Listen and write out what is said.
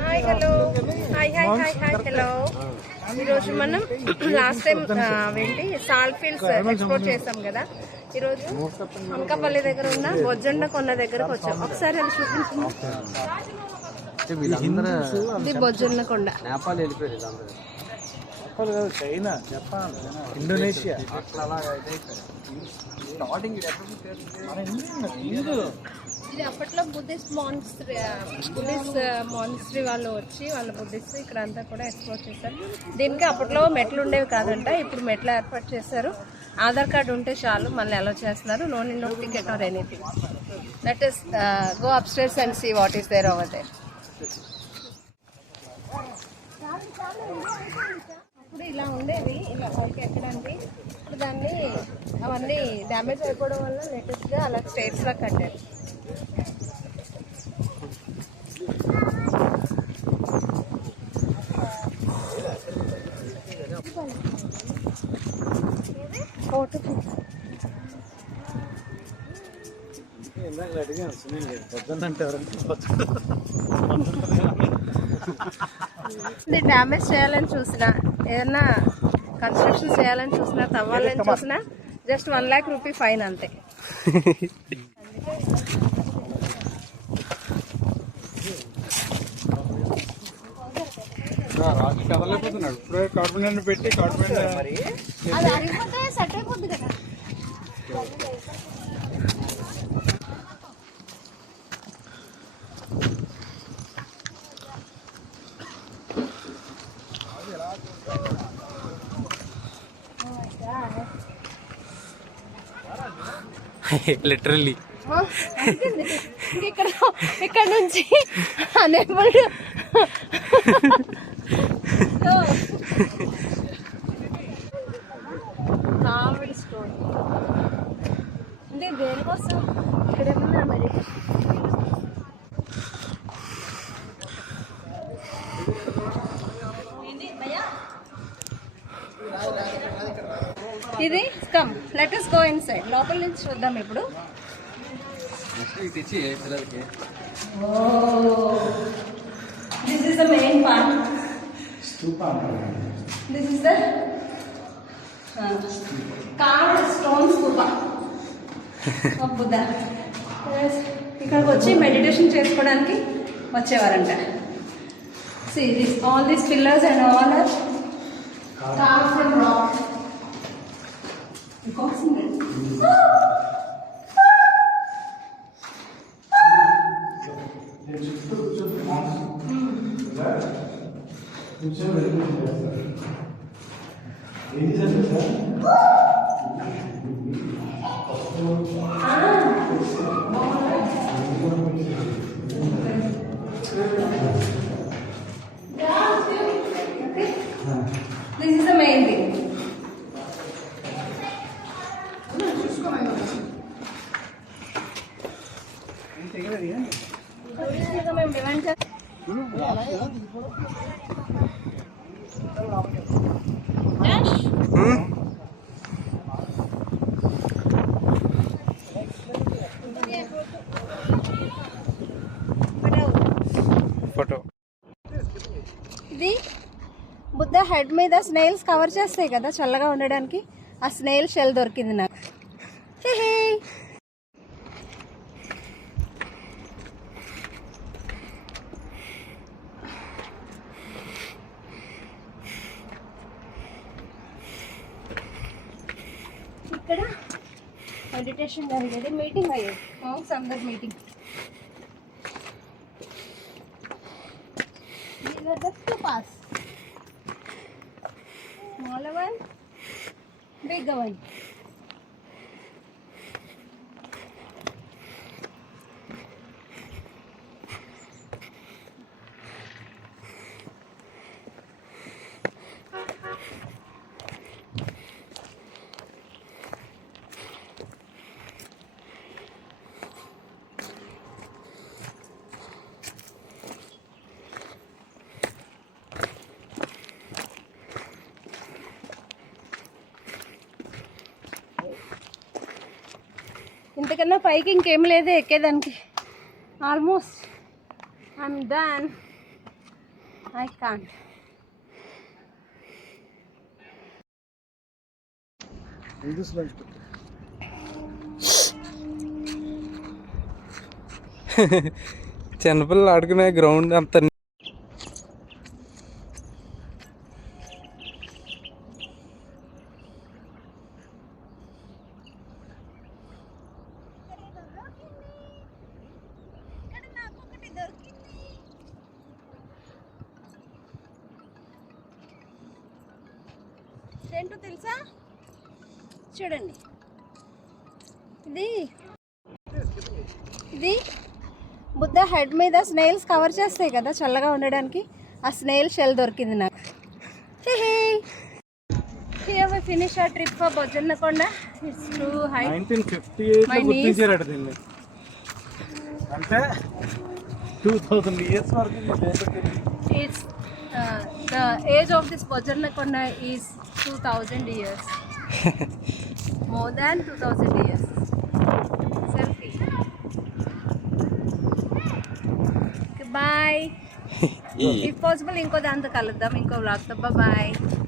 Hi hello hi hi hi hi hello. ఈరోజు మనం last time ఏంటి సాల్ట్ ఫీల్డ్స్ ఎక్స్ప్లోర్ చేసాం కదా. ఈరోజు అంకపల్లి దగ్గర ఉన్న బొజ్జండ కొండ దగ్గరకు వచ్చాం. ఒకసారి అది చూపించండి. ఇది బొజ్జండ కొండ. China, Japan, Indonesia. ఇది అప్పట్లో బుద్ధిస్ట్ మానిస్ట్రీ వాళ్ళు వచ్చి వాళ్ళ బుద్ధిస్ట్ ఇక్కడ అంతా కూడా ఎక్స్ప్లోర్ చేశారు. దీనికి అప్పట్లో మెట్లు ఉండేవి కాదంట, ఇప్పుడు మెట్లు ఏర్పాటు చేశారు. ఆధార్ కార్డు ఉంటే చాలు మళ్ళీ అలౌ చేస్తున్నారు. No need of ticket or anything. Let us go upstairs and see what is there over there. అప్పుడు ఇలా ఉండేది, ఇలా పైకి ఎక్కడానికి. ఇప్పుడు దాన్ని అవన్నీ డ్యామేజ్ అయిపోవడం వల్ల లేటెస్ట్గా అలా స్టేట్స్ లా కట్టారు. ఇది డ్యామేజ్ చేయాలని చూసినా, ఏదన్నా కన్స్ట్రక్షన్ చేయాలని చూసినా, తవ్వాలని చూసినా జస్ట్ 1 lakh రూపీ ఫైన్ అంతే. రాజు కదలేకపోతున్నాడు. ఇప్పుడు కార్బన్ పెట్టి కార్బన్ అది అరిగిపోతే సెట్ అయిపోద్ది కదా. లిటరల్లీ ఇక్కడ నుంచి అనేబుల్డ్ కామెడీ స్టోరీ. అంటే దేనికోసం ఇక్కడ ఏమన్నా మరి ఇది come let us go inside. లోపల నుంచి చూద్దాం ఇప్పుడు. This is the main part. This is the carved stone stupa of Buddha. ఇక్కడికి వచ్చి మెడిటేషన్ చేసుకోవడానికి వచ్చేవారంట. See this, all these pillars and all are carved from rock. This is the main thing. మేము demand చేస్తాం. Photo. ఇది Buddha head మీద snails cover చేస్తాయి కదా చల్లగా ఉండడానికి. ఆ స్నేల్ షెల్ దొరికింది నాకు. ఇక్కడ మెడిటేషన్ జరిగేది, మీటింగ్ అయ్యేది, మాంక్స్ అందరు meeting. These are the stupas. Smaller one, bigger one. ఇంతకన్నా పైకి ఇంకేం లేదు ఎక్కేదానికి. Almost I'm done. I can't. Videos lunch పెట్టు. చిన్నపిల్లలు ఆడుకునే గ్రౌండ్ అంత ఏంటో తెలుసా, చూడండి, ఇది బుద్ధ హెడ్ మీద స్నేల్స్ కవర్ చేస్తాయి కదా చల్లగా ఉండడానికి, ఆ స్నేల్ షెల్ దొరికింది నాకు. Here we finish our trip for Bojjannakonda. It's too high. 1958 My లో గుర్తించారట దీన్ని. అంటే 2000 ఇయర్స్ వరకు ఇది దేశంలో It's the age of this Bojjannakonda is 2000 years. More than 2000 years. Selfie. Okay, bye. If possible, ఇంకో దాంతో కలుద్దాం, ఇంకో vlog తో. Bye bye.